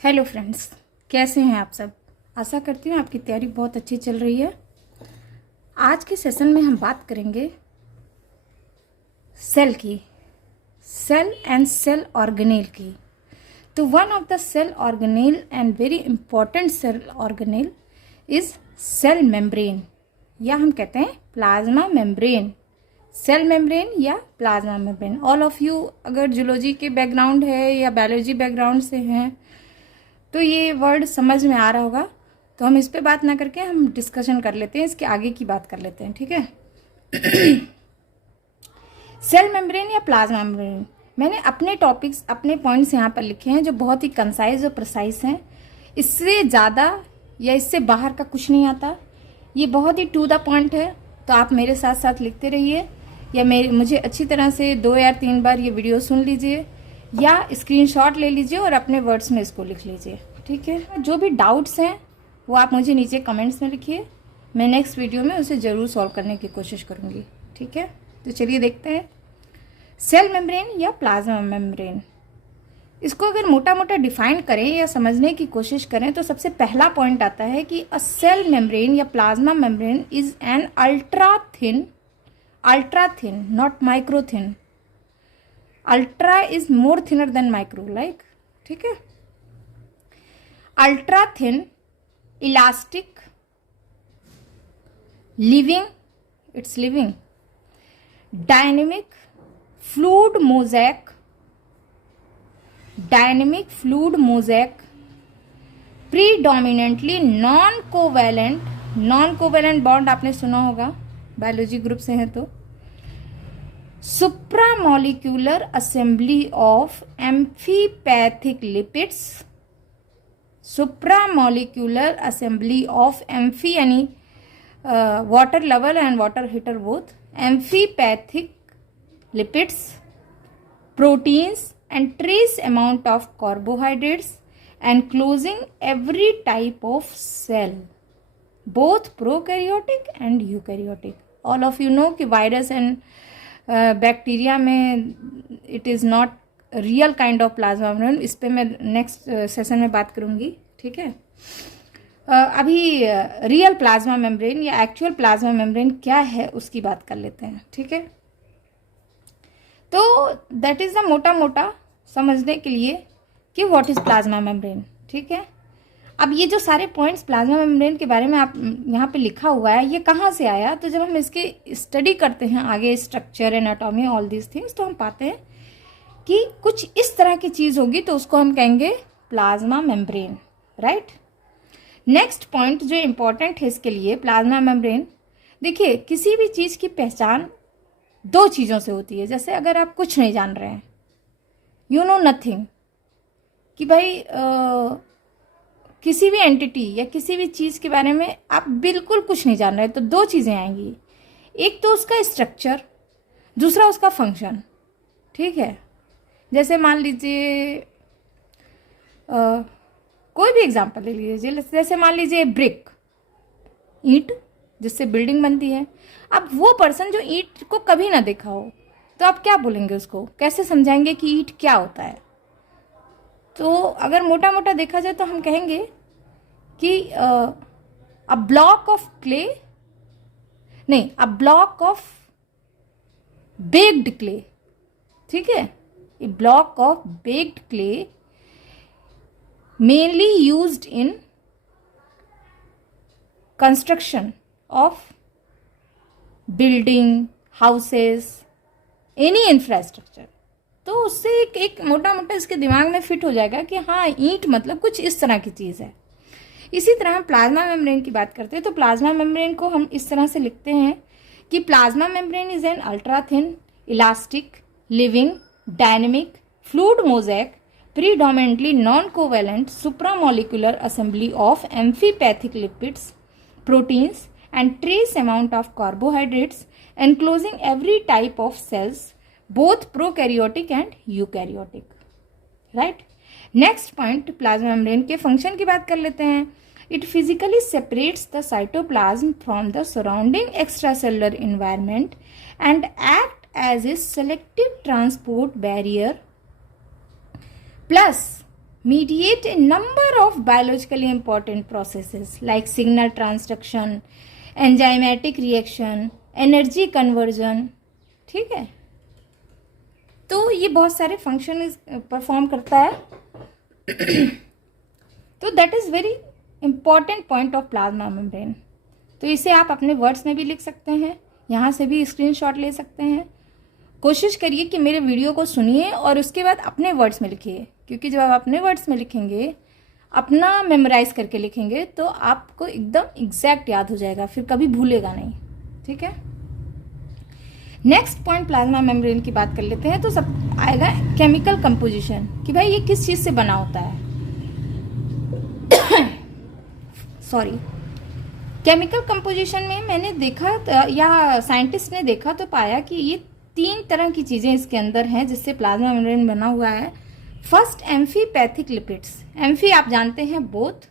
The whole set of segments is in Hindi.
हेलो फ्रेंड्स, कैसे हैं आप सब। आशा करती हूँ आपकी तैयारी बहुत अच्छी चल रही है। आज के सेशन में हम बात करेंगे सेल की, सेल एंड सेल ऑर्गेनेल की। तो one of the cell organelle and very important cell organelle is cell membrane, या हम कहते हैं प्लाज्मा मेम्ब्रेन। सेल मेम्ब्रेन या plasma membrane, all of you अगर जूलॉजी के बैकग्राउंड है या बायोलॉजी बैकग्राउंड से हैं तो ये वर्ड समझ में आ रहा होगा। तो हम इस पे बात ना करके हम डिस्कशन कर लेते हैं, इसके आगे की बात कर लेते हैं, ठीक है। सेल मेम्ब्रेन या प्लाज्मा मेम्ब्रेन, मैंने अपने टॉपिक्स अपने पॉइंट्स यहाँ पर लिखे हैं जो बहुत ही कंसाइज और प्रिसाइज हैं। इससे ज़्यादा या इससे बाहर का कुछ नहीं आता, ये बहुत ही टू द पॉइंट है। तो आप मेरे साथ साथ लिखते रहिए या मुझे अच्छी तरह से 2 या 3 बार ये वीडियो सुन लीजिए या स्क्रीनशॉट ले लीजिए और अपने वर्ड्स में इसको लिख लीजिए, ठीक है। जो भी डाउट्स हैं वो आप मुझे नीचे कमेंट्स में लिखिए, मैं नेक्स्ट वीडियो में उसे ज़रूर सॉल्व करने की कोशिश करूँगी, ठीक है। तो चलिए देखते हैं सेल मेम्ब्रेन या प्लाज्मा मेम्ब्रेन। इसको अगर मोटा मोटा डिफाइन करें या समझने की कोशिश करें तो सबसे पहला पॉइंट आता है कि अ सेल मेम्ब्रेन या plasma membrane is an ultra thin not micro thin. Ultra is more thinner than micro, like, ठीक है। Ultra thin, elastic, living, it's living, dynamic fluid mosaic, predominantly non covalent bond आपने सुना होगा, बायोलॉजी ग्रुप से हैं तो, supramolecular assembly of amphipathic lipids, supramolecular assembly of यानी water level and water heater both, amphipathic lipids, proteins and trace amount of carbohydrates, enclosing every type of cell, both prokaryotic and eukaryotic. All of you know कि वायरस एंड बैक्टीरिया में it is not real kind of plasma membrane. इस पर मैं नेक्स्ट सेशन में बात करूँगी, ठीक है। अभी रियल प्लाज्मा मेम्ब्रेन या एक्चुअल प्लाज्मा मेम्ब्रेन क्या है उसकी बात कर लेते हैं, ठीक है। तो दैट इज़ द मोटा मोटा समझने के लिए कि व्हाट इज़ प्लाज्मा मेम्ब्रेन, ठीक है। अब ये जो सारे पॉइंट्स प्लाज्मा मेम्ब्रेन के बारे में आप यहाँ पे लिखा हुआ है, ये कहाँ से आया? तो जब हम इसके स्टडी करते हैं आगे, structure, anatomy, all these things, तो हम पाते हैं कि कुछ इस तरह की चीज़ होगी तो उसको हम कहेंगे plasma membrane, right. Next point जो इम्पॉर्टेंट है इसके लिए, प्लाज्मा मेम्ब्रेन, देखिए किसी भी चीज़ की पहचान 2 चीज़ों से होती है। जैसे अगर आप कुछ नहीं जान रहे हैं, यू नो नथिंग, कि भाई किसी भी एंटिटी या किसी भी चीज़ के बारे में आप बिल्कुल कुछ नहीं जान रहे, तो 2 चीज़ें आएंगी, एक तो उसका स्ट्रक्चर, दूसरा उसका फंक्शन, ठीक है। जैसे मान लीजिए कोई भी एग्जांपल ले लीजिए, जैसे मान लीजिए ब्रिक, ईंट जिससे बिल्डिंग बनती है। अब वो पर्सन जो ईंट को कभी ना देखा हो तो आप क्या बोलेंगे, उसको कैसे समझाएंगे कि ईंट क्या होता है? तो अगर मोटा मोटा देखा जाए तो हम कहेंगे कि अ ब्लॉक ऑफ क्ले, नहीं, a block of baked clay, ठीक है। A block of baked clay mainly used in construction of building, houses, any infrastructure. तो उससे एक मोटा मोटा इसके दिमाग में फिट हो जाएगा कि हाँ, ईंट मतलब कुछ इस तरह की चीज़ है। इसी तरह हम प्लाज्मा मेम्ब्रेन की बात करते हैं तो प्लाज्मा मेम्ब्रेन को हम इस तरह से लिखते हैं कि plasma membrane is an ultra thin, elastic, living, dynamic fluid mosaic, predominantly non covalent supramolecular assembly of amphipathic lipids, proteins and trace amount of carbohydrates, enclosing every type of cells, both prokaryotic and eukaryotic, right? Next point, plasma membrane के फंक्शन की बात कर लेते हैं। It physically separates the cytoplasm from the surrounding extracellular environment and act as a selective transport barrier, plus mediate a number of biologically important processes like signal transduction, enzymatic reaction, energy conversion. ठीक है, तो ये बहुत सारे फंक्शन परफॉर्म करता है. तो that is very important point of plasma membrane. तो इसे आप अपने वर्ड्स में भी लिख सकते हैं, यहाँ से भी स्क्रीनशॉट ले सकते हैं. कोशिश करिए कि मेरे वीडियो को सुनिए और उसके बाद अपने वर्ड्स में लिखिए, क्योंकि जब आप अपने वर्ड्स में लिखेंगे, अपना मेमोराइज करके लिखेंगे, तो आपको एकदम एग्जैक्ट याद हो जाएगा, फिर कभी भूलेगा नहीं. ठीक है, नेक्स्ट पॉइंट प्लाज्मा मेम्ब्रेन की बात कर लेते हैं. तो सब आएगा केमिकल कंपोजिशन, कि भाई ये किस चीज़ से बना होता है. सॉरी, केमिकल कंपोजिशन में मैंने देखा या साइंटिस्ट ने देखा तो पाया कि ये 3 तरह की चीज़ें इसके अंदर हैं जिससे प्लाज्मा मेम्ब्रेन बना हुआ है. First, amphipathic lipids. एम्फी आप जानते हैं बोथ,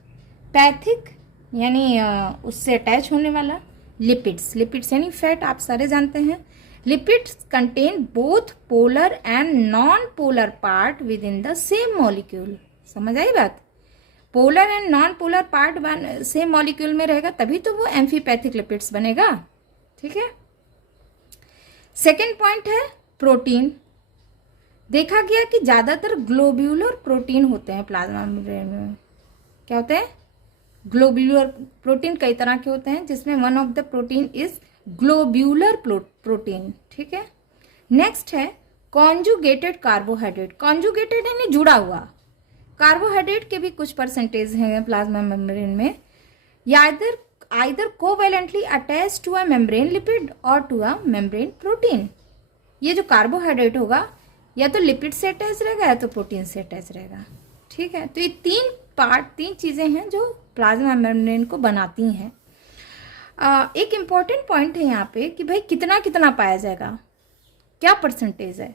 पैथिक यानी उससे अटैच होने वाला, लिपिड्स. लिपिड्स यानी फैट, आप सारे जानते हैं. Lipids contain both polar and non polar part with in the same molecule. समझ आई बात. Polar and non polar part same molecule में रहेगा तभी तो वो एम्फीपैथिक लिपिड्स बनेगा. ठीक है. सेकेंड पॉइंट है प्रोटीन. देखा गया कि ज्यादातर ग्लोब्यूलर प्रोटीन होते हैं प्लाज्मा मेम्ब्रेन में. क्या होते हैं? Globular protein. कई तरह के होते हैं जिसमें one of the protein is globular protein. ठीक है. नेक्स्ट है कॉन्जुगेटेड कार्बोहाइड्रेट. कॉन्जुगेटेड यानी जुड़ा हुआ. कार्बोहाइड्रेट के भी कुछ परसेंटेज हैं प्लाज्मा मेम्ब्रेन में. either covalently attached to a membrane lipid or to a membrane protein. ये जो कार्बोहाइड्रेट होगा या तो लिपिड से अटैच रहेगा या तो प्रोटीन से अटैच रहेगा. ठीक है. तो ये 3 चीजें हैं जो प्लाज्मा मेम्ब्रेन को बनाती हैं. एक इम्पॉर्टेंट पॉइंट है यहाँ पे कि भाई कितना कितना पाया जाएगा, क्या परसेंटेज है.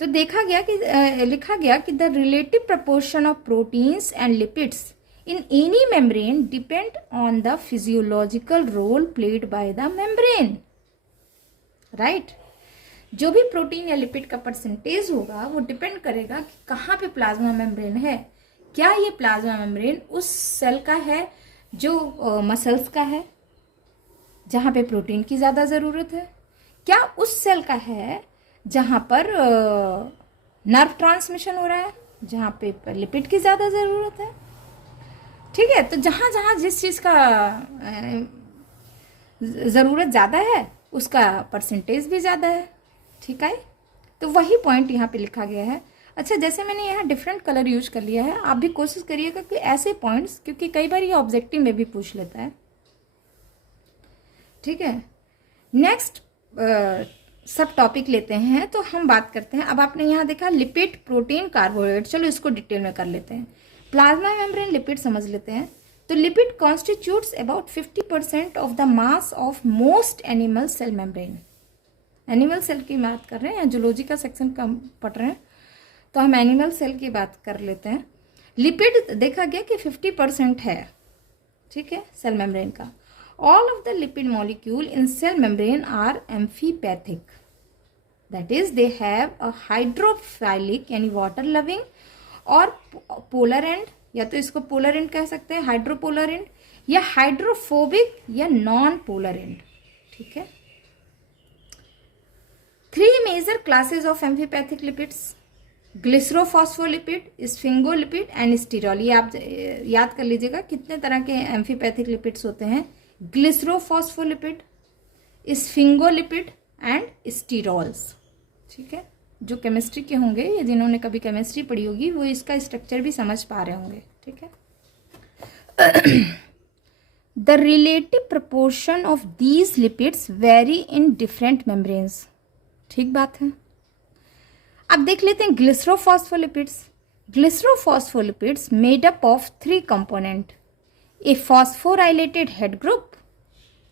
तो देखा गया कि लिखा गया कि the relative proportion of proteins and lipids in any membrane depend on the physiological role played by the membrane. right? जो भी प्रोटीन या लिपिड का परसेंटेज होगा वो डिपेंड करेगा कि कहाँ पे प्लाज्मा मेम्ब्रेन है. क्या ये प्लाज्मा मेम्ब्रेन उस सेल का है जो मसल्स का है जहाँ पे प्रोटीन की ज़्यादा ज़रूरत है, क्या उस सेल का है जहाँ पर नर्व ट्रांसमिशन हो रहा है, जहाँ पे लिपिड की ज़्यादा ज़रूरत है. ठीक है. तो जहाँ जहाँ जिस चीज़ का ज़रूरत ज़्यादा है उसका परसेंटेज भी ज़्यादा है. ठीक है. तो वही पॉइंट यहाँ पे लिखा गया है. अच्छा, जैसे मैंने यहाँ डिफरेंट कलर यूज कर लिया है, आप भी कोशिश करिएगा कि ऐसे पॉइंट्स, क्योंकि कई बार ये ऑब्जेक्टिव में भी पूछ लेता है. ठीक है. नेक्स्ट सब टॉपिक लेते हैं. तो हम बात करते हैं, अब आपने यहाँ देखा लिपिड, प्रोटीन, कार्बोहाइड्रेट. चलो इसको डिटेल में कर लेते हैं. प्लाज्मा मेम्ब्रेन लिपिड समझ लेते हैं. तो lipid constitutes about 50% of the mass of most animal cell membrane. Animal cell की बात कर रहे हैं, जूलॉजी का सेक्शन का पढ़ रहे हैं तो हम एनिमल सेल की बात कर लेते हैं. लिपिड देखा गया कि 50% है. ठीक है, सेल मेम्ब्रेन का. All of the lipid molecule in cell membrane are amphipathic. That is they have a hydrophilic यानी वाटर लविंग और पोलर एंड, या तो इसको पोलर एंड कह सकते हैं, हाइड्रोपोलर एंड, या हाइड्रोफोबिक या नॉन पोलर एंड. ठीक है. 3 major classes of amphipathic lipids: glycerophospholipid, sphingolipid and sterol. ये आप याद कर लीजिएगा कितने तरह के एम्फीपैथिक लिपिड्स होते हैं. ग्लिसरोफॉस्फोलिपिड, स्फिंगोलिपिड एंड स्टीरॉल्स. ठीक है. जो केमिस्ट्री के होंगे या जिन्होंने कभी केमिस्ट्री पढ़ी होगी वो इसका स्ट्रक्चर भी समझ पा रहे होंगे. ठीक है. The relative proportion of these lipids vary in different membranes. ठीक बात है. अब देख लेते हैं glycerophospholipids. Glycerophospholipids made up of 3 component: a phosphorylated head group,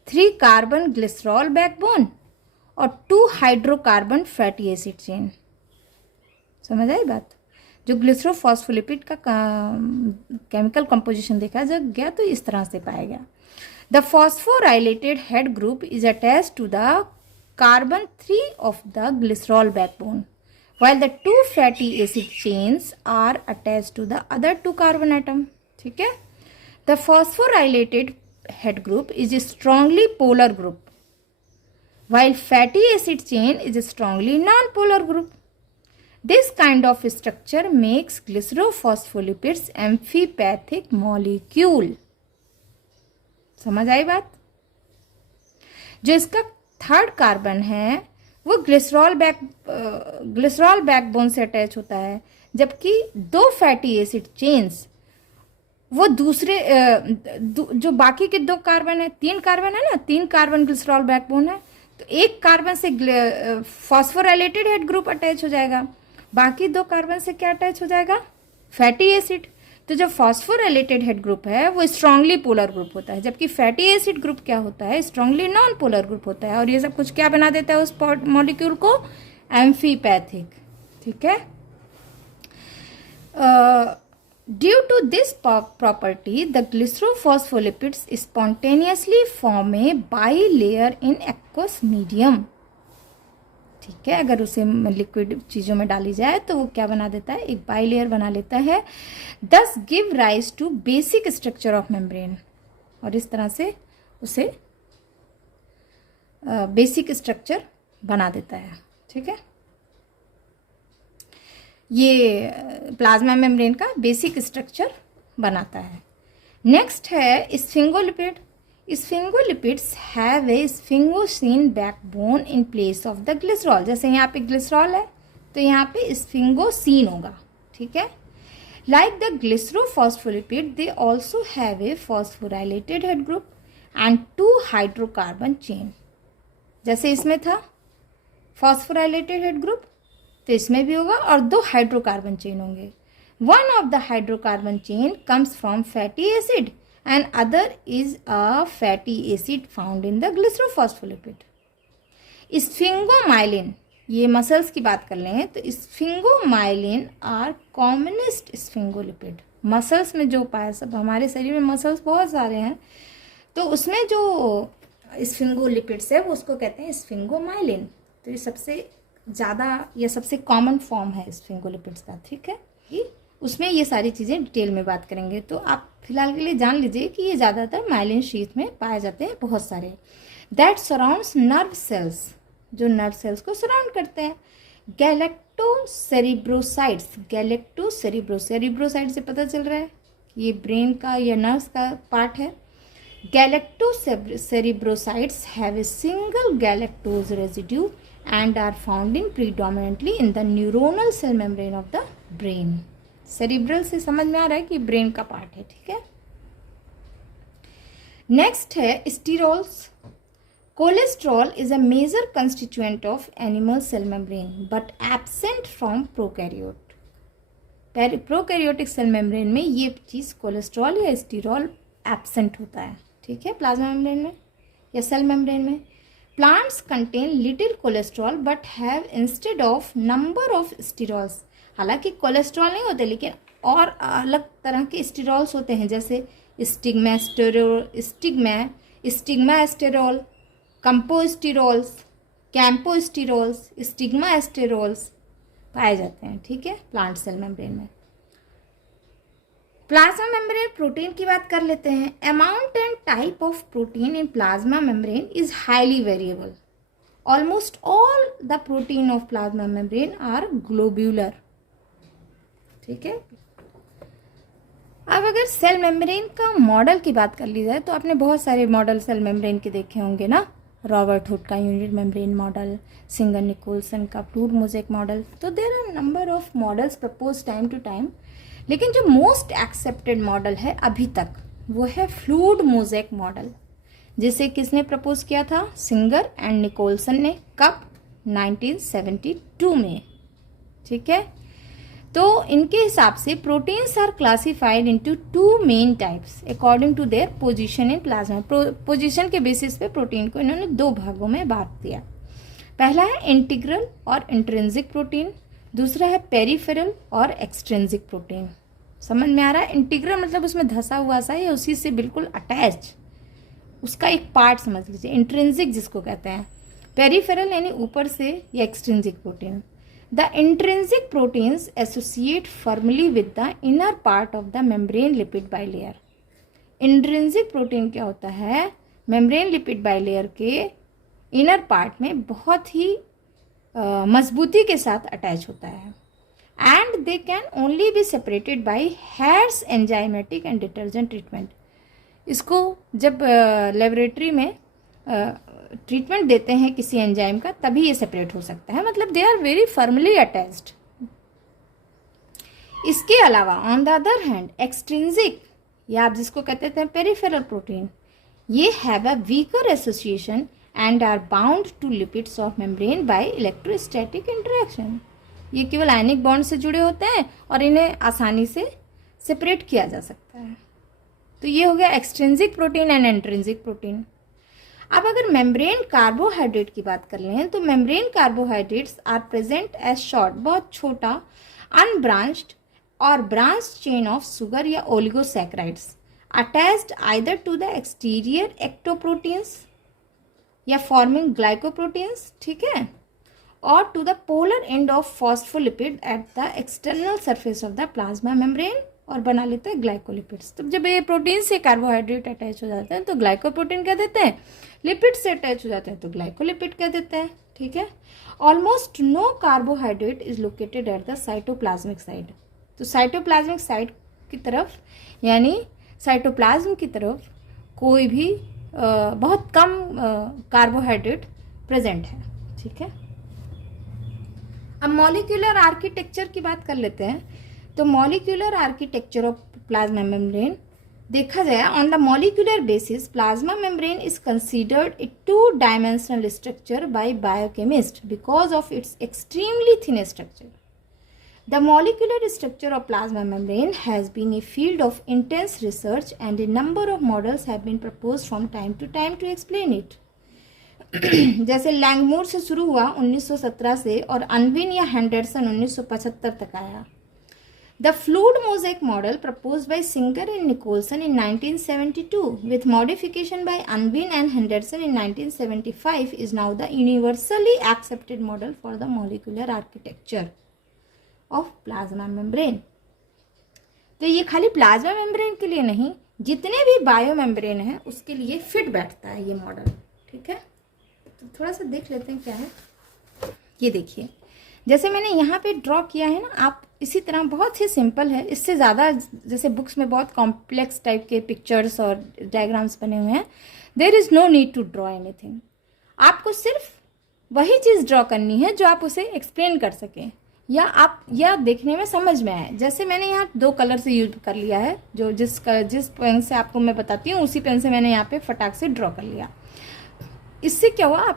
3 carbon glycerol backbone और 2 हाइड्रोकार्बन फैटी एसिड चेन. समझ आई बात. जो ग्लिसरोफॉस्फोलिपिड का केमिकल कंपोजिशन देखा गया तो इस तरह से पाया गया. The phosphorylated head group is attached to the carbon 3 of the glycerol backbone, while the two fatty acid chains are attached to the other two carbon atom. ठीक है. The phosphorylated head group is a strongly polar group, while fatty acid chain is a strongly non-polar group. This kind of structure makes glycerophospholipids amphipathic molecule. समझ आई बात? जो इसका थर्ड कार्बन है वो ग्लिसरॉल बैकबोन से अटैच होता है, जबकि दो फैटी एसिड चेन्स वो दूसरे जो बाकी के दो कार्बन है, तीन कार्बन है ना, तीन कार्बन ग्लिसरॉल बैकबोन है, तो एक कार्बन से फॉस्फोराइलेटेड हेड ग्रुप अटैच हो जाएगा, बाकी दो कार्बन से क्या अटैच हो जाएगा? Fatty acid. तो जो फॉस्फोराइलेटेड हेड ग्रुप है वो स्ट्रांगली पोलर ग्रुप होता है, जबकि फैटी एसिड ग्रुप क्या होता है? स्ट्रांगली नॉन पोलर ग्रुप होता है. और ये सब कुछ क्या बना देता है उस मॉलिक्यूल को? एम्फीपैथिक. ठीक है. Due to this property the glycerophospholipids spontaneously form a bilayer in aqueous medium. ठीक है. अगर उसे लिक्विड चीज़ों में डाली जाए तो वो क्या बना देता है? एक बाइलेयर बना लेता है. Thus give rise to basic structure of membrane. और इस तरह से उसे बेसिक स्ट्रक्चर बना देता है. ठीक है. ये प्लाज्मा मेम्ब्रेन का बेसिक स्ट्रक्चर बनाता है. नेक्स्ट है sphingolipid. Sphingolipids have a sphingosine backbone in place of the glycerol. जैसे यहाँ पे ग्लिसरॉल है तो यहाँ पे स्फिंगोसीन होगा. ठीक है. Like the glycerophospholipid, they also have a phosphorylated head group and two hydrocarbon chain. जैसे इसमें था phosphorylated head group, तो इसमें भी होगा और दो हाइड्रोकार्बन चेन होंगे. One of the hydrocarbon chain comes from fatty acid and other is a fatty acid found in the glycerophospholipid. Sphingomyelin, ये मसल्स की बात कर लें तो sphingomyelin are commonest sphingolipid. Muscles में जो पाया, सब हमारे शरीर में मसल्स बहुत सारे हैं, तो उसमें जो स्फिंगोलिपिड्स है वो उसको कहते हैं स्फिंगोमाइलिन. तो ये सबसे ज़्यादा या सबसे कॉमन फॉर्म है स्फिंगोलिपिड्स का. ठीक है. उसमें ये सारी चीज़ें डिटेल में बात करेंगे, तो आप फिलहाल के लिए जान लीजिए कि ये ज़्यादातर माइलिन शीथ में पाए जाते हैं बहुत सारे. दैट सराउंड्स नर्व सेल्स, जो नर्व सेल्स को सराउंड करते हैं. गैलेक्टोसेरिब्रोसाइट्स. सेरिब्रोसाइट से पता चल रहा है ये ब्रेन का या नर्व्स का पार्ट है. Galactocerebrosides have a single galactose residue and are found in predominantly in the neuronal cell membrane of the brain. Cerebral से समझ में आ रहा है कि ब्रेन का पार्ट है. ठीक है. नेक्स्ट है sterols. Cholesterol is a major constituent of animal cell membrane but absent from prokaryote. Prokaryotic cell membrane में ये चीज़ कोलेस्ट्रॉल या स्टीरोल एब्सेंट होता है. ठीक है. प्लाज्मा मेम्ब्रेन में या सेल मेम्ब्रेन में plants contain little cholesterol but have instead of number of sterols. हालांकि कोलेस्ट्रॉल नहीं होते लेकिन और अलग तरह के स्टेरॉल्स होते हैं, जैसे स्टिग्मास्टेरोल, कंपोस्टेरोल्स, कैम्पोस्टेरोल्स, स्टिग्मास्टेरोल्स पाए जाते हैं. ठीक है. प्लांट सेल मेम्ब्रेन में. प्लाज्मा मेम्ब्रेन प्रोटीन की बात कर लेते हैं. Amount and type of protein in plasma membrane is highly variable. Almost all the protein of plasma membrane are globular. ठीक है. अब अगर सेल मेम्ब्रेन का मॉडल की बात कर ली जाए तो आपने बहुत सारे मॉडल सेल मेम्ब्रेन के देखे होंगे ना. रॉबर्ट हुड का unit membrane model, Singer Nicolson का फ्लूइड मोज़ेक मॉडल. तो there are number of models propose time to time, लेकिन जो मोस्ट एक्सेप्टेड मॉडल है अभी तक वो है फ्लूइड मोज़ेक मॉडल, जिसे किसने प्रपोज किया था? सिंगर एंड निकोलसन ने. कब? 1972 में. ठीक है. तो इनके हिसाब से proteins are classified into two main types according to their position in plasma. Position के बेसिस पे प्रोटीन को इन्होंने दो भागों में बांट दिया. पहला है इंटीग्रल और इंट्रिंसिक प्रोटीन, दूसरा है पेरिफेरल और एक्सट्रिंसिक प्रोटीन. समझ में आ रहा है? इंटीग्रल मतलब उसमें धसा हुआ सा या उसी से बिल्कुल अटैच, उसका एक पार्ट समझ लीजिए. इंट्रिंसिक जिसको कहते हैं. पेरिफेरल यानी ऊपर से या extrinsic protein. The intrinsic proteins associate firmly with the inner part of the membrane lipid bilayer. Intrinsic protein क्या होता है, मेम्ब्रेन लिपिड बाइलेयर के इनर पार्ट में बहुत ही मजबूती के साथ अटैच होता है। And they can only be separated by harsh enzymatic and detergent treatment. इसको जब लेबोरेटरी में ट्रीटमेंट देते हैं किसी एंजाइम का, तभी ये सेपरेट हो सकता है, मतलब they are very firmly attached. इसके अलावा on the other hand extrinsic, या आप जिसको कहते थे पेरिफेरल प्रोटीन, ये have a weaker association and are bound to lipids of membrane by electrostatic interaction. ये केवल आयनिक बॉन्ड से जुड़े होते हैं और इन्हें आसानी से सेपरेट किया जा सकता है। तो ये हो गया extrinsic protein and intrinsic protein. अब अगर मेम्ब्रेन कार्बोहाइड्रेट की बात कर लें तो membrane carbohydrates are present as short, बहुत छोटा, अनब्रांच्ड और ब्रांच चेन ऑफ सुगर या oligosaccharides attached either to the exterior ectoproteins या फॉर्मिंग ग्लाइकोप्रोटीन्स, ठीक है, और to the polar end of phospholipid at the external surface of the plasma membrane, और बना लेते हैं ग्लाइकोलिपिड्स। तो जब ये प्रोटीन से कार्बोहाइड्रेट अटैच हो जाते हैं तो ग्लाइकोप्रोटीन कह देते हैं, लिपिड से अटैच हो जाते हैं तो ग्लाइकोलिपिड कह देते हैं, ठीक है। Almost no carbohydrate is located at the cytoplasmic side. तो साइटोप्लाज्मिक साइड की तरफ, यानी साइटोप्लाज्म की तरफ कोई भी बहुत कम कार्बोहाइड्रेट प्रेजेंट है, ठीक है। अब मॉलिक्यूलर आर्किटेक्चर की बात कर लेते हैं। तो molecular architecture of plasma membrane देखा जाए, on the molecular basis plasma membrane is considered a two dimensional structure by biochemist because of its extremely thin structure. The molecular structure of plasma membrane has been a field of intense research and a number of models have been proposed from time to explain it. जैसे लैंगमूर से शुरू हुआ 1917 से, और अनविन या हेंडरसन 1975 तक आया। The fluid mosaic model proposed by Singer and Nicholson in 1972 with modification by Unwin and Henderson in 1975 is now the universally accepted model for the molecular architecture of plasma membrane. तो ये खाली प्लाज्मा मेम्ब्रेन के लिए नहीं, जितने भी बायो मेम्ब्रेन है उसके लिए फिट बैठता है ये मॉडल, ठीक है। तो थोड़ा सा देख लेते हैं क्या है। ये देखिए, जैसे मैंने यहाँ पे ड्रॉ किया है ना, आप इसी तरह, बहुत ही सिंपल है, इससे ज़्यादा जैसे बुक्स में बहुत कॉम्प्लेक्स टाइप के पिक्चर्स और डायग्राम्स बने हुए हैं, there is no need to draw anything. आपको सिर्फ वही चीज़ ड्रॉ करनी है जो आप उसे एक्सप्लेन कर सकें या देखने में समझ में आए। जैसे मैंने यहाँ 2 कलर से यूज कर लिया है, जो जिस पेन से आपको मैं बताती हूँ उसी पेन से मैंने यहाँ पे फटाक से ड्रॉ कर लिया। इससे क्या हुआ,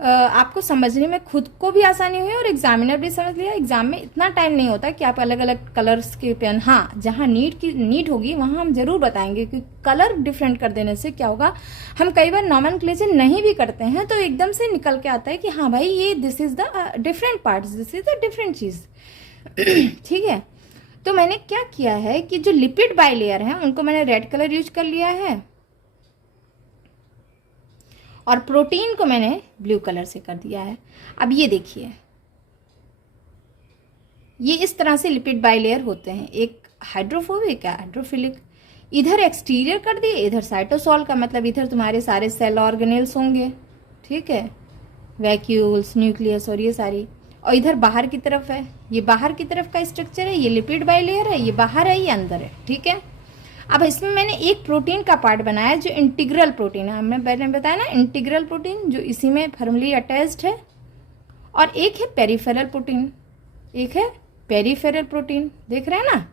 आपको समझने में खुद को भी आसानी हुई और एग्जामिनर भी समझ लिया। एग्जाम में इतना टाइम नहीं होता कि आप अलग अलग कलर्स के पेन, हाँ जहाँ नीड होगी वहाँ हम जरूर बताएंगे, क्योंकि कलर डिफरेंट कर देने से क्या होगा, हम कई बार नॉमेनक्लेचर नहीं भी करते हैं तो एकदम से निकल के आता है कि हाँ भाई ये this is the different parts, this is the different चीज, ठीक है। तो मैंने क्या किया है कि जो लिपिड बाइलेयर हैं उनको मैंने रेड कलर यूज कर लिया है और प्रोटीन को मैंने ब्लू कलर से कर दिया है। अब ये देखिए, ये इस तरह से लिपिड बाइलेयर होते हैं, एक हाइड्रोफोबिक है, हाइड्रोफिलिक। इधर एक्सटीरियर कर दिए, इधर साइटोसॉल का मतलब इधर तुम्हारे सारे सेल ऑर्गेनेल्स होंगे, ठीक है, वैक्यूल्स, न्यूक्लियस और ये सारी, और इधर बाहर की तरफ है, ये बाहर की तरफ का स्ट्रक्चर है, ये लिपिड बाइलेयर है, ये बाहर है, ये अंदर है, ठीक है। अब इसमें मैंने एक प्रोटीन का पार्ट बनाया जो इंटीग्रल प्रोटीन है, हमने पहले बताया ना इंटीग्रल प्रोटीन, जो इसी में फर्मली अटैच्ड है, और एक है पेरिफेरल प्रोटीन, एक है पेरिफेरल प्रोटीन, देख रहे हैं ना।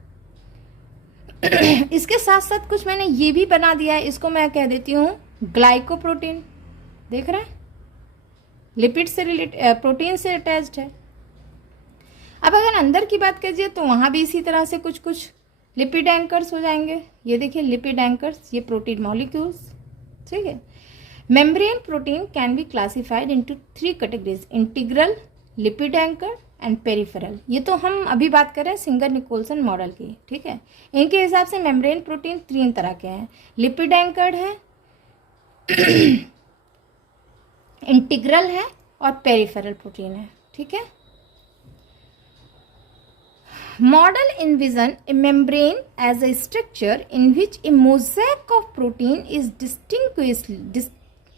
इसके साथ साथ कुछ मैंने ये भी बना दिया है, इसको मैं कह देती हूँ ग्लाइकोप्रोटीन, देख रहे हैं, लिपिड से प्रोटीन से अटैच्ड है। अब अगर अंदर की बात कीजिए तो वहां भी इसी तरह से कुछ कुछ लिपिड एंकर्स हो जाएंगे। ये देखिए लिपिड एंकर्स, ये प्रोटीन मॉलिक्यूल्स, ठीक है। Membrane protein can be classified into 3 categories, integral, lipid anchor and peripheral. ये तो हम अभी बात कर रहे हैं सिंगर निकोलसन मॉडल की, ठीक है। इनके हिसाब से मेम्ब्रेन प्रोटीन 3 तरह के हैं, लिपिड एंकर्ड है, इंटीग्रल है और पेरिफेरल प्रोटीन है, ठीक है। Model envision a membrane as a structure in which a mosaic of protein is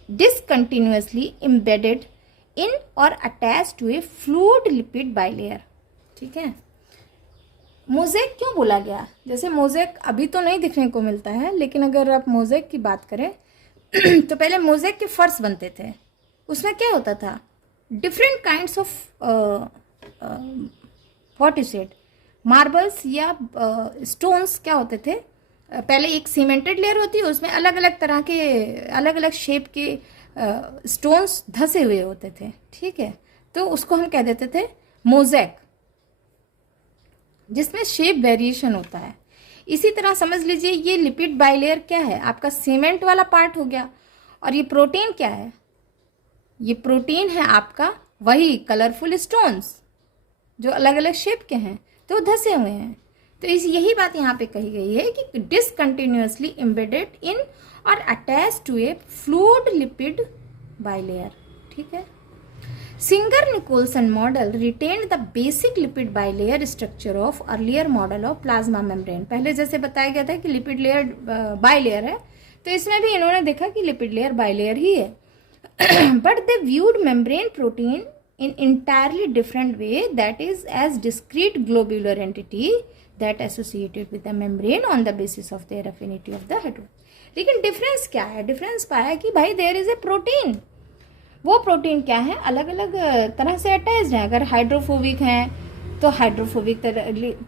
discontinuously embedded in or attached to a fluid lipid bilayer. ठीक है, मोज़ेक क्यों बोला गया? जैसे मोज़ेक अभी तो नहीं दिखने को मिलता है, लेकिन अगर आप मोज़ेक की बात करें तो पहले मोज़ेक के फर्श बनते थे. उसमें क्या होता था? Different kinds of what is it, marbles या स्टोन्स क्या होते थे, पहले एक सीमेंटेड लेयर होती है, उसमें अलग अलग तरह के अलग अलग शेप के स्टोन्स धसे हुए होते थे. ठीक है, तो उसको हम कह देते थे मोज़ेक, जिसमें शेप वेरिएशन होता है. इसी तरह समझ लीजिए ये लिपिड बाइलेयर क्या है, आपका सीमेंट वाला पार्ट हो गया. और ये प्रोटीन क्या है? ये प्रोटीन है आपका वही कलरफुल स्टोन्स जो अलग अलग शेप के हैं, तो धसे हुए हैं. तो यही बात यहाँ पे कही गई है कि डिसकंटिन्यूअसली एम्बेडेड इन और attach to a fluid lipid bilayer. ठीक है. Singer-Nicolson model retained the basic lipid bilayer structure of earlier model of plasma membrane. पहले जैसे बताया गया था कि लिपिड लेयर बाइलेयर है, तो इसमें भी इन्होंने देखा कि लिपिड लेयर बाइलेयर ही है. But they viewed membrane protein in entirely different way, that is as discrete globular entity that associated with the membrane on the basis of their affinity of the heterogen. लेकिन डिफरेंस क्या है? डिफरेंस पाया कि भाई देयर इज ए प्रोटीन. वो प्रोटीन क्या है? अलग अलग तरह से अटैच्ड है. अगर हाइड्रोफोबिक हैं तो हाइड्रोफोबिक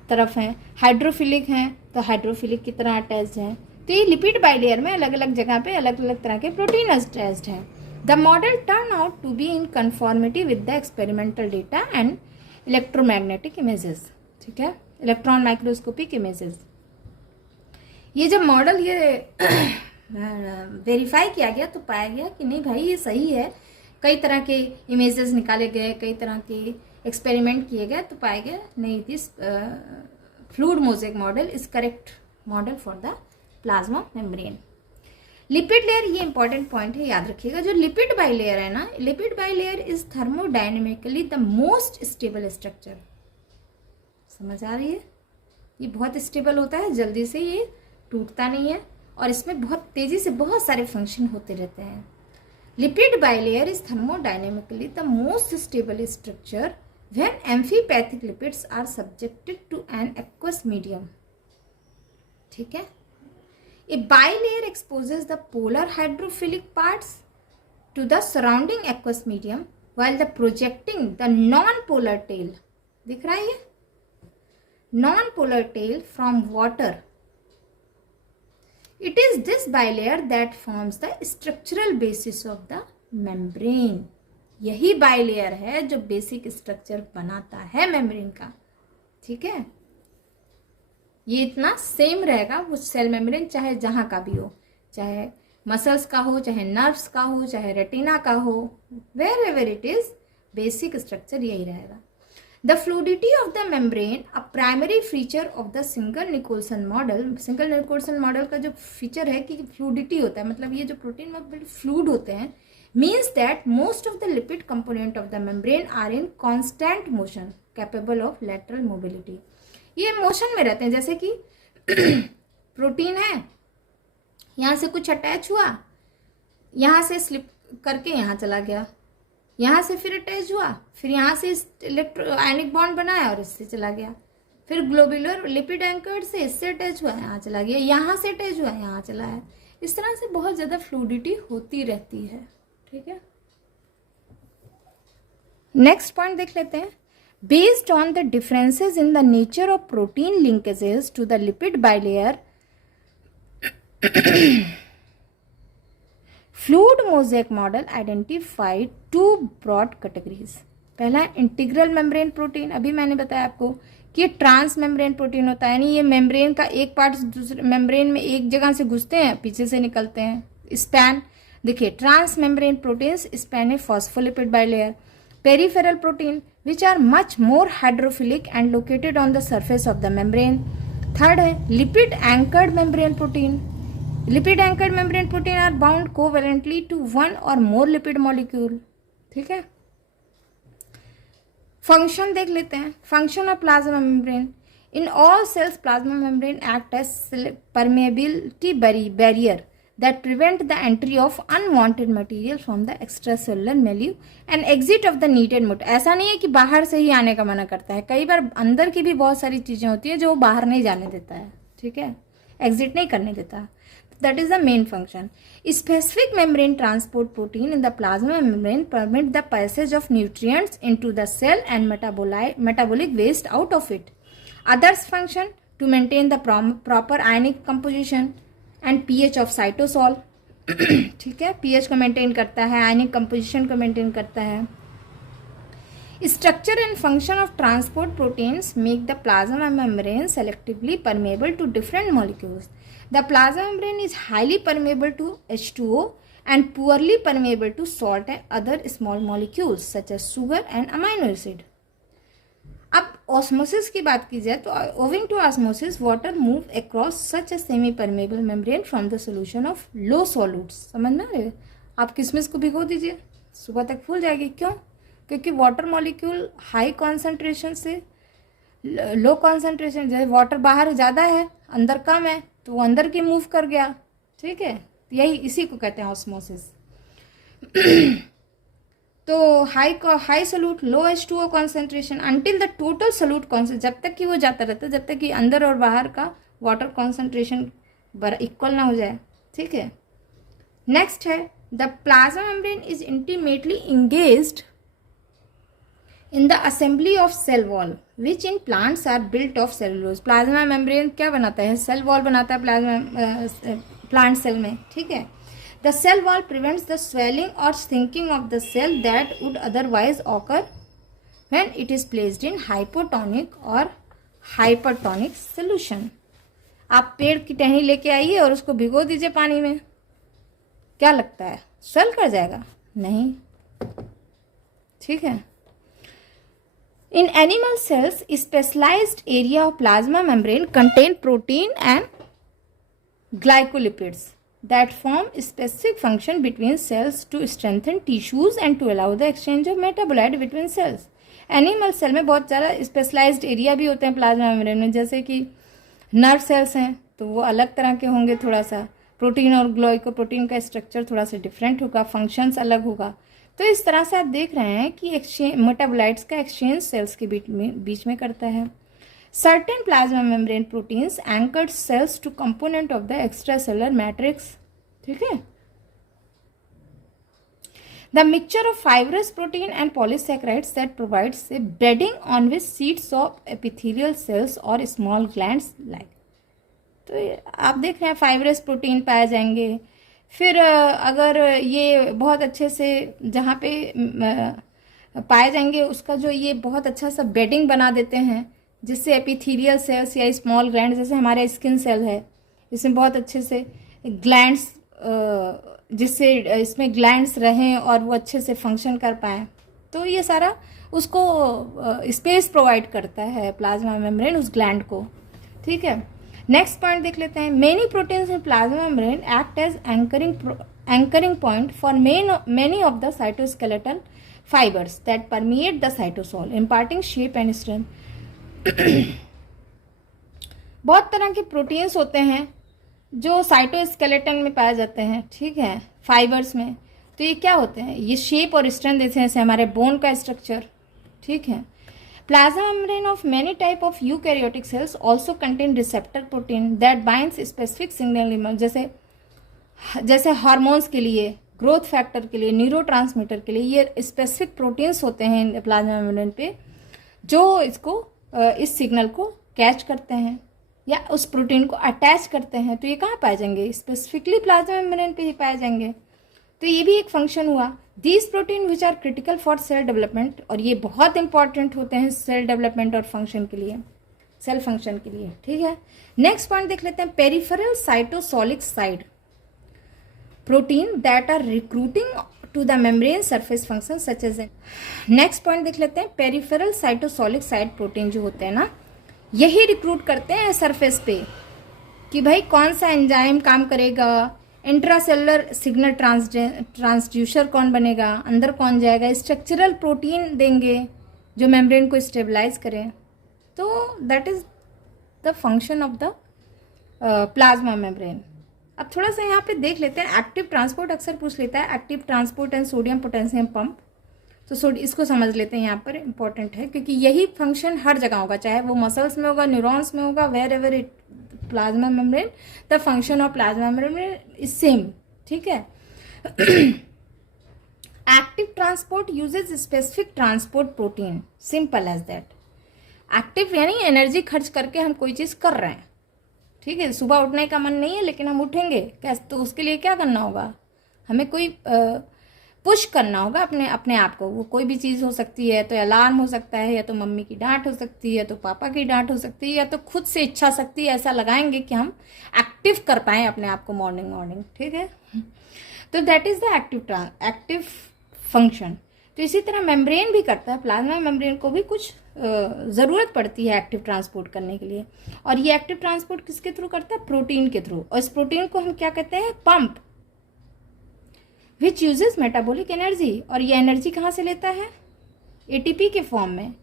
तरफ हैं, हाइड्रोफिलिक हैं तो हाइड्रोफिलिक की तरह अटैच्ड हैं. तो ये लिपिड बाइलेयर में अलग अलग जगह पे अलग अलग तरह के प्रोटीन अटैच्ड हैं. The model turn out to be in conformity with the experimental data and electromagnetic images. ठीक है, इलेक्ट्रॉन माइक्रोस्कोपिक इमेजेस. ये जब मॉडल ये वेरीफाई किया गया तो पाया गया कि नहीं भाई ये सही है. कई तरह के इमेजेस निकाले गए, कई तरह के एक्सपेरिमेंट किए गए, तो पाया गया नहीं this fluid mosaic model is correct model for the plasma membrane. Lipid layer, ये इंपॉर्टेंट पॉइंट है, याद रखिएगा. जो लिपिड बाइलेयर है ना, lipid bilayer is thermodynamically the most stable structure. समझ आ रही है? ये बहुत स्टेबल होता है, जल्दी से ये टूटता नहीं है, और इसमें बहुत तेजी से बहुत सारे फंक्शन होते रहते हैं. Lipid bilayer is thermodynamically the most stable structure when amphipathic lipids are subjected to an aqueous medium. ठीक है. A bilayer exposes the polar hydrophilic parts to the surrounding aqueous medium while the projecting the non-polar tail. दिख रहा है ये? Non-polar tail from water. It is this bilayer that forms the structural basis of the membrane. यही बाइलेयर है जो बेसिक स्ट्रक्चर बनाता है मेम्ब्रेन का. ठीक है, ये इतना सेम रहेगा वो सेल मेम्ब्रेन, चाहे जहां का भी हो, चाहे मसल्स का हो, चाहे नर्व्स का हो, चाहे रेटिना का हो, wherever it is, basic structure यही रहेगा. The fluidity of the membrane, a primary feature of the Singer-Nicolson model. Singer-Nicolson model का जो फीचर है कि फ्लूडिटी होता है, मतलब ये जो प्रोटीन में फ्लूड होते हैं, means that most of the lipid component of the membrane are in constant motion, capable of lateral mobility. ये मोशन में रहते हैं. जैसे कि प्रोटीन है, यहाँ से कुछ अटैच हुआ, यहाँ से स्लिप करके यहाँ चला गया, यहाँ से फिर अटैच हुआ, फिर यहाँ से इलेक्ट्रोआयनिक बॉन्ड बनाया और इससे चला गया, फिर ग्लोबुलर लिपिड एंकर्ड से इससे अटैच हुआ, यहाँ चला गया, यहाँ से अटैच हुआ, यहाँ चला है. इस तरह से बहुत ज़्यादा फ्लूडिटी होती रहती है. ठीक है, नेक्स्ट पॉइंट देख लेते हैं. Based on the differences in the nature of protein linkages to the lipid bilayer, fluid mosaic model identified 2 broad categories. पहला इंटीग्रल मेम्ब्रेन प्रोटीन. अभी मैंने बताया आपको कि ये ट्रांस मेम्ब्रेन प्रोटीन होता है, यानी ये मेम्ब्रेन का एक पार्ट दूसरे मेम्ब्रेन में एक जगह से घुसते हैं, पीछे से निकलते हैं. स्पैन देखिए, transmembrane proteins span a phospholipid bilayer. Peripheral protein which are much more hydrophilic and located on the surface of the membrane. Third है lipid anchored membrane protein. Lipid anchored membrane protein are bound covalently to one or more lipid molecule. ठीक है, फंक्शन देख लेते हैं. Function of plasma membrane. In all cells, plasma membrane act as permeability barrier that prevent the entry of unwanted material from the extracellular milieu and exit of the needed motor. ऐसा नहीं है कि बाहर से ही आने का मना करता है, कई बार अंदर की भी बहुत सारी चीज़ें होती है जो बाहर नहीं जाने देता है, ठीक है, एग्जिट नहीं करने देता. That is the main function. Specific membrane transport protein in the plasma membrane permit the passage of nutrients into the cell and metabolic waste out of it. Others function to maintain the proper ionic composition and pH of cytosol. ठीक है, pH को maintain करता है, ionic composition को maintain करता है. Structure and function of transport proteins make the plasma membrane selectively permeable to different molecules. The plasma membrane is highly permeable to H2O and poorly permeable to salt and other small molecules such as sugar and amino acid. अब osmosis की बात की जाए तो owing to osmosis water move across such a semi permeable membrane from the solution of low solutes. समझ में आ रहे हो? आप किशमिश को भिगो दीजिए, सुबह तक फूल जाएगी. क्यों? क्योंकि वाटर मॉलिक्यूल हाई कॉन्सेंट्रेशन से लो कॉन्सेंट्रेशन, जैसे वाटर बाहर ज़्यादा है अंदर कम है तो वो अंदर की मूव कर गया, ठीक है, यही इसी को कहते हैं ऑस्मोसिस. तो high solute low H2O concentration until the total solute concentration, जब तक कि वो जाता रहता है, जब तक कि अंदर और बाहर का वाटर कॉन्सेंट्रेशन इक्वल ना हो जाए, ठीक है. नेक्स्ट है the plasma membrane is intimately engaged in the assembly of cell wall which in plants are built of cellulose. Plasma membrane क्या बनाता है? सेल वॉल बनाता है प्लाज्मा प्लांट सेल में, ठीक है. The cell wall prevents the swelling or shrinking of the cell that would otherwise occur when it is placed in hypotonic or hypertonic solution. आप पेड़ की टहनी लेके आइए और उसको भिगो दीजिए पानी में, क्या लगता है स्वेल कर जाएगा? नहीं, ठीक है. In animal cells, specialized area of plasma membrane contain protein and glycolipids that form specific function between cells to strengthen tissues and to allow the exchange of metabolite between cells. Animal cell में बहुत ज़्यादा specialized area भी होते हैं प्लाज्मा मेम्ब्रेन में, जैसे कि नर्व सेल्स हैं तो वो अलग तरह के होंगे, थोड़ा सा प्रोटीन और ग्लाइकोप्रोटीन का स्ट्रक्चर थोड़ा सा डिफरेंट होगा, फंक्शंस अलग होगा. तो इस तरह से आप देख रहे हैं कि एक्सचेंज मेटाबोलाइट्स का एक्सचेंज सेल्स के बीच में करता है. Certain plasma membrane proteins anchored cells to component of the extra cellular matrix, ठीक है. The mixture of fibrous protein and polysaccharides that provides a bedding on which sheets of epithelial cells और स्मॉल ग्लैंड्स लाइक. तो आप देख रहे हैं फाइब्रस प्रोटीन पाए जाएंगे. फिर अगर ये बहुत अच्छे से जहाँ पे पाए जाएंगे उसका जो ये बहुत अच्छा सा बेडिंग बना देते हैं जिससे एपिथेलियल सेल्स या स्मॉल ग्लैंड, जैसे हमारे स्किन सेल है इसमें बहुत अच्छे से ग्लैंड्स, जिससे इसमें ग्लैंड्स रहें और वो अच्छे से फंक्शन कर पाएँ. तो ये सारा उसको स्पेस प्रोवाइड करता है प्लाज्मा मेम्ब्रेन उस ग्लैंड को, ठीक है. नेक्स्ट पॉइंट देख लेते हैं. Many proteins in plasma membrane act as anchoring point for many of the cytoskeletal fibres that permeate the cytosol imparting shape and strength. बहुत तरह के प्रोटीन्स होते हैं जो साइटोस्केलेटन में पाए जाते हैं, ठीक है, फाइबर्स में. तो ये क्या होते हैं? ये शेप और स्ट्रेंथ देते हैं, जैसे हमारे बोन का स्ट्रक्चर, ठीक है. Plasma membrane of many type of eukaryotic cells also contain receptor protein that binds specific signal, जैसे हार्मोन्स के लिए, ग्रोथ फैक्टर के लिए, न्यूरोट्रांसमीटर के लिए ये स्पेसिफिक प्रोटीन्स होते हैं प्लाज्मा मेम्ब्रेन पे जो इसको इस सिग्नल को कैच करते हैं या उस प्रोटीन को अटैच करते हैं. तो ये कहाँ पाए जाएंगे? स्पेसिफिकली प्लाज्मा मेम्ब्रेन पे ही पाए जाएंगे. तो ये भी एक फंक्शन हुआ. These protein which are critical for cell development, और ये बहुत इंपॉर्टेंट होते हैं सेल डेवलपमेंट और फंक्शन के लिए, सेल फंक्शन के लिए, ठीक है. नेक्स्ट पॉइंट देख लेते हैं. Peripheral cytosolic side protein that are recruiting to the membrane surface function such as. Next point देख लेते हैं. पेरिफेरल साइटोसोलिक साइड प्रोटीन जो होते हैं ना, यही रिक्रूट करते हैं सरफेस पे कि भाई कौन सा एंजाइम काम करेगा, इंट्रासेलुलर सिग्नल ट्रांसड्यूसर कौन बनेगा, अंदर कौन जाएगा, स्ट्रक्चरल प्रोटीन देंगे जो मेम्ब्रेन को स्टेबलाइज करें. तो that is the function of the plasma membrane. अब थोड़ा सा यहाँ पे देख लेते हैं. एक्टिव ट्रांसपोर्ट अक्सर पूछ लेता है, active transport and sodium potassium pump. तो इसको समझ लेते हैं, यहाँ पर इंपॉर्टेंट है क्योंकि यही फंक्शन हर जगह होगा, चाहे वो मसल्स में होगा, न्यूरॉन्स में होगा, wherever it plasma membrane, the function of plasma membrane is same. ठीक है. Active transport uses specific transport protein, simple as that. Active यानी एनर्जी खर्च करके हम कोई चीज कर रहे हैं. ठीक है. सुबह उठने का मन नहीं है लेकिन हम उठेंगे कैसे, तो उसके लिए क्या करना होगा, हमें कोई पुश करना होगा अपने आप को. वो कोई भी चीज़ हो सकती है, तो अलार्म हो सकता है, या तो मम्मी की डांट हो सकती है, तो पापा की डांट हो सकती है, या तो खुद से इच्छा शक्ति ऐसा लगाएंगे कि हम एक्टिव कर पाएँ अपने आप को मॉर्निंग. ठीक है. तो that is the active function. तो इसी तरह मेम्ब्रेन भी करता है. प्लाज्मा मेम्ब्रेन को भी कुछ ज़रूरत पड़ती है एक्टिव ट्रांसपोर्ट करने के लिए. और ये एक्टिव ट्रांसपोर्ट किसके थ्रू करता है, प्रोटीन के थ्रू. और इस प्रोटीन को हम क्या कहते हैं, pump, which uses metabolic energy. और ये एनर्जी कहाँ से लेता है, एटीपी के फॉर्म में.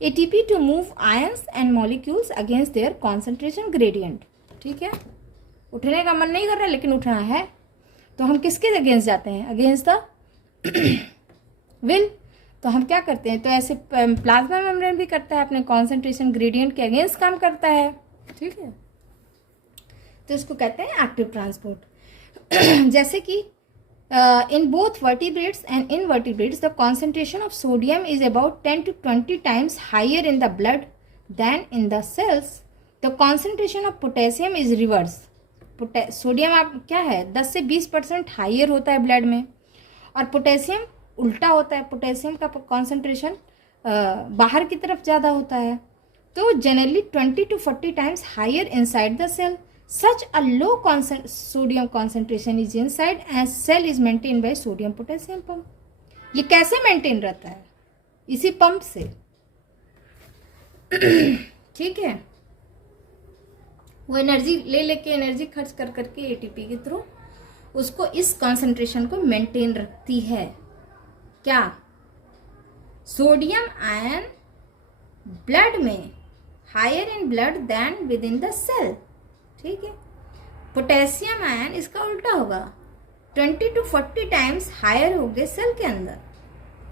ATP to move ions and molecules against their concentration gradient. ठीक है. उठने का मन नहीं कर रहा लेकिन उठना है, तो हम किसके अगेंस्ट जाते हैं, अगेंस्ट द विल. तो हम क्या करते हैं, तो ऐसे प्लाज्मा मेम्ब्रेन भी करता है, अपने कॉन्सेंट्रेशन ग्रेडियंट के अगेंस्ट काम करता है. ठीक है. तो इसको कहते हैं एक्टिव ट्रांसपोर्ट. जैसे कि in both vertebrates and invertebrates, the concentration of sodium is about 10 to 20 times higher in the blood than in the cells. The concentration of potassium is reverse. Sodium आप क्या है 10 से 20% हाइयर होता है ब्लड में, और पोटेशियम उल्टा होता है. पोटेशियम का कॉन्सेंट्रेशन बाहर की तरफ ज़्यादा होता है. तो generally 20 to 40 times higher inside the cell. Such a low sodium concentration is inside and cell is maintained by sodium potassium pump. ये कैसे मेंटेन रहता है, इसी पंप से. ठीक है. वो एनर्जी लेके एनर्जी खर्च कर करके एटीपी के थ्रू उसको इस कॉन्सेंट्रेशन को मेंटेन रखती है. क्या, सोडियम आयन ब्लड में higher in blood than within the cell. ठीक है. पोटेशियम आयन इसका उल्टा होगा, 20 to 40 टाइम्स हायर हो गए सेल के अंदर.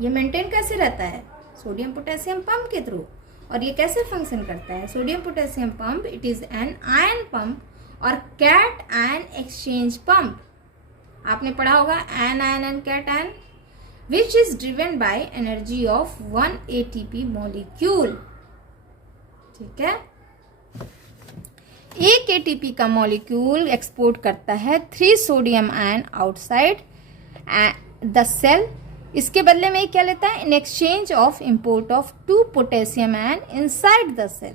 ये मेंटेन कैसे रहता है, सोडियम पोटेशियम पंप के थ्रू. और ये कैसे फंक्शन करता है, sodium potassium pump, it is anion pump और कैट आयन एक्सचेंज पंप. आपने पढ़ा होगा anion and cation, which is driven by energy of 1 ATP molecule. ठीक है. एक एटीपी का मॉलिक्यूल एक्सपोर्ट करता है 3 sodium ion outside the cell. इसके बदले में क्या लेता है, in exchange of import of 2 potassium ion inside the cell.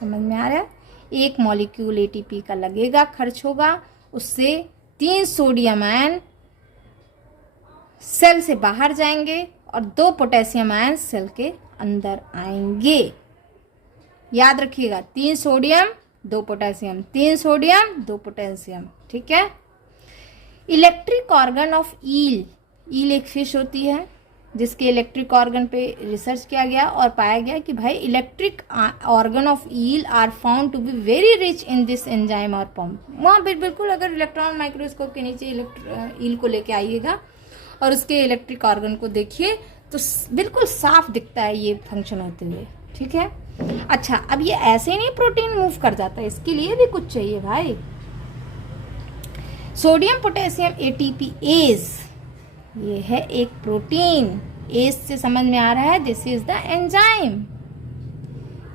समझ में आ रहा है. एक मॉलिक्यूल एटीपी का लगेगा, खर्च होगा, उससे 3 सोडियम आयन सेल से बाहर जाएंगे और 2 पोटेशियम आयन सेल के अंदर आएंगे. याद रखिएगा, 3 सोडियम 2 पोटेशियम, 3 सोडियम 2 पोटेशियम. ठीक है. इलेक्ट्रिक ऑर्गन ऑफ ईल. ईल एक फिश होती है जिसके इलेक्ट्रिक ऑर्गन पे रिसर्च किया गया और पाया गया कि भाई electric organ of eel are found to be very rich in this enzyme और पंप. वहाँ बिल्कुल अगर इलेक्ट्रॉन माइक्रोस्कोप के नीचे ईल को लेके आइएगा और उसके इलेक्ट्रिक ऑर्गन को देखिए तो बिल्कुल साफ दिखता है ये फंक्शन होते हुए. ठीक है. अच्छा, अब ये ऐसे नहीं प्रोटीन मूव कर जाता है, इसके लिए भी कुछ चाहिए भाई. सोडियम पोटेशियम एटीपीएज, ये है एक प्रोटीन. एज से समझ में आ रहा है, this is the enzyme.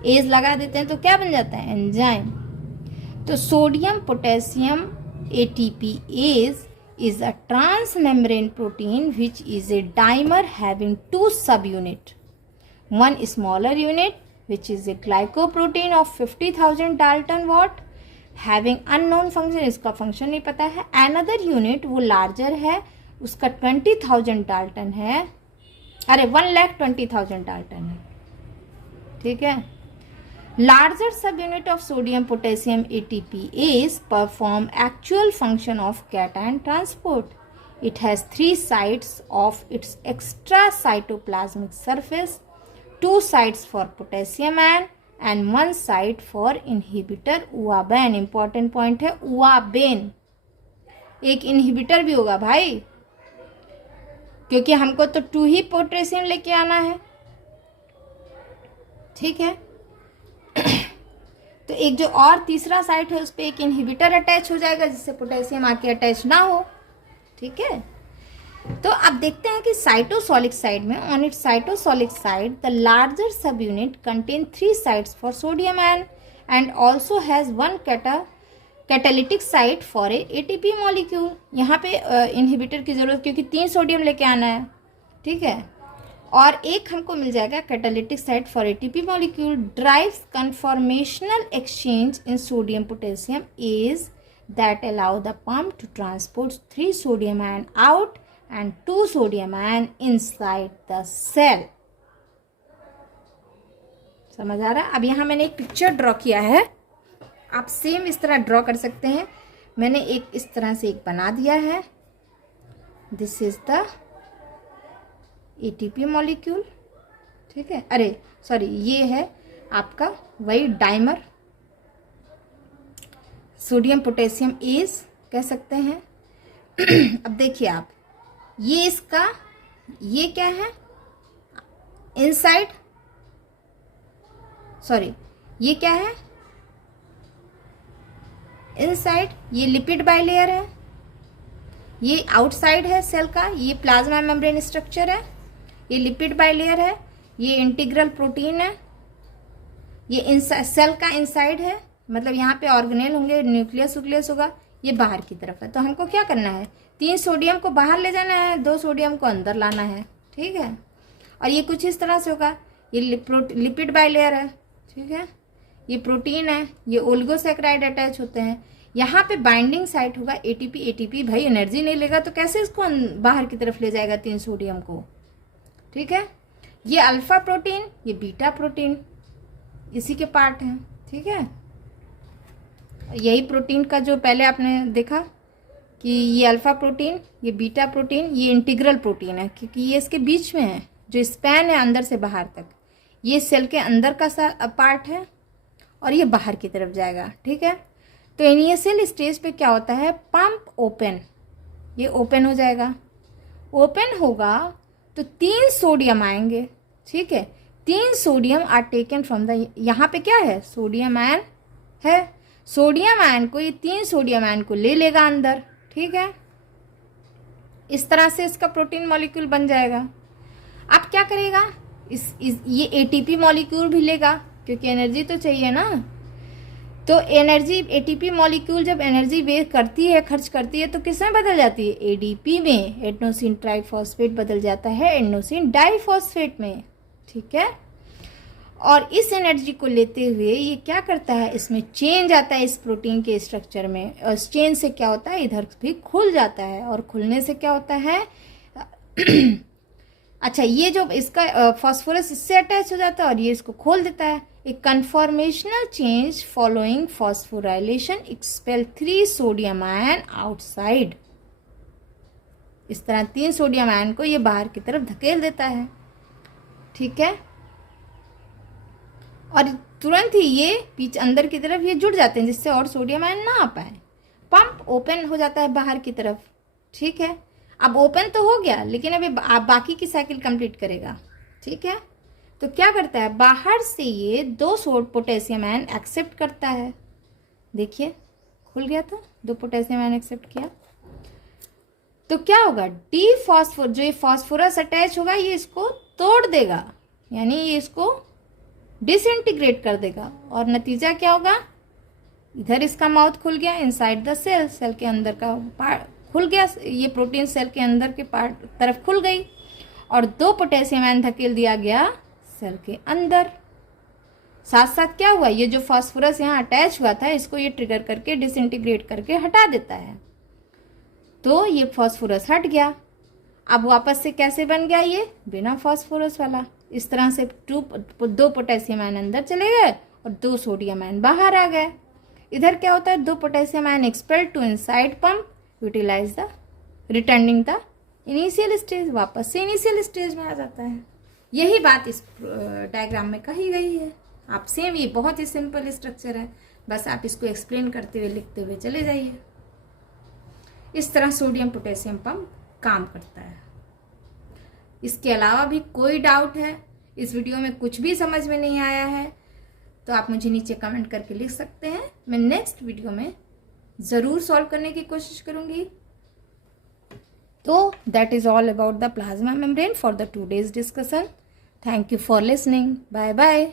As लगा देते हैं तो क्या बन जाता है, एंजाइम. तो sodium potassium ATPase is a transmembrane protein which is a dimer having 2 subunit. One smaller unit which is a glycoprotein of 50,000 Dalton watt having unknown function, इसका function नहीं पता है. Another unit वो larger है, उसका 20,000 Dalton है, अरे 1,20,000 Dalton है. ठीक है. Larger subunit of sodium potassium ATPase perform actual function of cation transport. It has 3 sides of its extracytoplasmic surface, 2 sides for potassium ion, and one site for inhibitor uaben. Important point है uaben, एक इनहिबिटर भी होगा भाई, क्योंकि हमको तो 2 ही पोटेशियम लेके आना है, ठीक है। तो एक जो और तीसरा साइट है उस पर एक इनहिबिटर अटैच हो जाएगा जिससे पोटेशियम आके अटैच ना हो, ठीक है। तो अब देखते हैं कि साइटोसोलिक साइड में, on it cytosolic side the larger सब unit contain 3 sites for sodium ion and also has 1 catalytic site for a ATP molecule. यहाँ पे इनहिबिटर की जरूरत, क्योंकि 3 सोडियम लेके आना है, ठीक है, और एक हमको मिल जाएगा catalytic site for ATP molecule. Drives conformational exchange in sodium potassium is that allow the pump to transport 3 sodium ion out and 2 sodium ion inside the cell। समझ आ रहा है? अब यहाँ मैंने एक पिक्चर ड्रॉ किया है, आप सेम इस तरह ड्रॉ कर सकते हैं। मैंने एक इस तरह से एक बना दिया है, this is the ATP molecule, ठीक है, अरे सॉरी, ये है आपका वही डाइमर, सोडियम पोटेशियम इज कह सकते हैं। अब देखिए आप, ये इसका, ये क्या है, इनसाइड, सॉरी ये क्या है, इनसाइड, ये लिपिड बाइलेयर है, ये आउटसाइड है सेल का, ये प्लाज्मा मेम्ब्रेन स्ट्रक्चर है, ये लिपिड बाइलेयर है, ये इंटीग्रल प्रोटीन है, ये सेल का इनसाइड है, मतलब यहाँ पे ऑर्गेनेल होंगे, न्यूक्लियस न्यूक्लियस होगा, ये बाहर की तरफ है। तो हमको क्या करना है, 3 सोडियम को बाहर ले जाना है, 2 सोडियम को अंदर लाना है, ठीक है। और ये कुछ इस तरह से होगा, ये लिपिड बाइलेयर है, ठीक है, ये प्रोटीन है, ये ओलिगोसैकेराइड अटैच होते हैं। यहाँ पे बाइंडिंग साइट होगा एटीपी, एटीपी भाई एनर्जी नहीं लेगा तो कैसे इसको बाहर की तरफ ले जाएगा 3 सोडियम को, ठीक है। ये अल्फा प्रोटीन, ये बीटा प्रोटीन इसी के पार्ट हैं, ठीक है। यही प्रोटीन का जो पहले आपने देखा कि ये अल्फा प्रोटीन, ये बीटा प्रोटीन, ये इंटीग्रल प्रोटीन है, क्योंकि ये इसके बीच में है, जो स्पैन है अंदर से बाहर तक, ये सेल के अंदर का पार्ट है और ये बाहर की तरफ जाएगा, ठीक है। तो इनिशियल स्टेज पे क्या होता है, पंप ओपन, ये ओपन हो जाएगा, ओपन होगा तो 3 सोडियम आएंगे, ठीक है। 3 sodium are taken from the, यहाँ पे क्या है, सोडियम आयन है, सोडियम आयन को, ये 3 सोडियम आयन को ले लेगा अंदर, ठीक है। इस तरह से इसका प्रोटीन मॉलिक्यूल बन जाएगा। अब क्या करेगा, ये एटीपी मॉलिक्यूल भी लेगा, क्योंकि एनर्जी तो चाहिए ना। तो एनर्जी, एटीपी मॉलिक्यूल जब एनर्जी वेस्ट करती है, खर्च करती है, तो किसमें बदल जाती है, एडीपी में, एडेनोसिन ट्राइफॉस्फेट बदल जाता है एडेनोसिन डाइफॉस्फेट में, ठीक है। और इस एनर्जी को लेते हुए ये क्या करता है, इसमें चेंज आता है इस प्रोटीन के स्ट्रक्चर में, और चेंज से क्या होता है, इधर भी खुल जाता है, और खुलने से क्या होता है अच्छा, ये जो इसका फास्फोरस इससे अटैच हो जाता है और ये इसको खोल देता है। एक conformational change following phosphorylation expel 3 sodium ion outside. इस तरह 3 सोडियम आयन को ये बाहर की तरफ धकेल देता है, ठीक है। और तुरंत ही ये बीच अंदर की तरफ ये जुड़ जाते हैं, जिससे और सोडियम आयन ना आ पाए। पंप ओपन हो जाता है बाहर की तरफ, ठीक है। अब ओपन तो हो गया, लेकिन अभी आप बाकी की साइकिल कंप्लीट करेगा, ठीक है। तो क्या करता है, बाहर से ये 2 पोटेशियम आयन एक्सेप्ट करता है, देखिए खुल गया था, 2 पोटेशियम आयन एक्सेप्ट किया, तो क्या होगा, डी फॉस्फोर, जो ये फॉस्फोरस अटैच होगा ये इसको तोड़ देगा, यानी ये इसको डिसइंटीग्रेट कर देगा, और नतीजा क्या होगा, इधर इसका माउथ खुल गया, इनसाइड द सेल, सेल के अंदर का पार्ट खुल गया, ये प्रोटीन सेल के अंदर के पार्ट तरफ खुल गई, और 2 पोटेशियम आयन धकेल दिया गया सेल के अंदर। साथ साथ क्या हुआ, ये जो फास्फोरस यहाँ अटैच हुआ था इसको ये ट्रिगर करके डिसइंटीग्रेट करके हटा देता है, तो ये फास्फोरस हट गया। अब वापस से कैसे बन गया, ये बिना फास्फोरस वाला। इस तरह से 2 पोटेशियम आयन अंदर चले गए और 2 सोडियम आयन बाहर आ गए। इधर क्या होता है, 2 potassium ion expel to inside pump utilize the returning the initial stage, वापस से इनिशियल स्टेज में आ जाता है। यही बात इस डायग्राम में कही गई है। आप सेम, ये बहुत ही सिंपल स्ट्रक्चर है, बस आप इसको एक्सप्लेन करते हुए लिखते हुए चले जाइए। इस तरह सोडियम पोटेशियम पंप काम करता है। इसके अलावा भी कोई डाउट है, इस वीडियो में कुछ भी समझ में नहीं आया है, तो आप मुझे नीचे कमेंट करके लिख सकते हैं। मैं नेक्स्ट वीडियो में ज़रूर सॉल्व करने की कोशिश करूँगी। तो that is all about the plasma membrane for the today's discussion. Thank you for listening. Bye bye.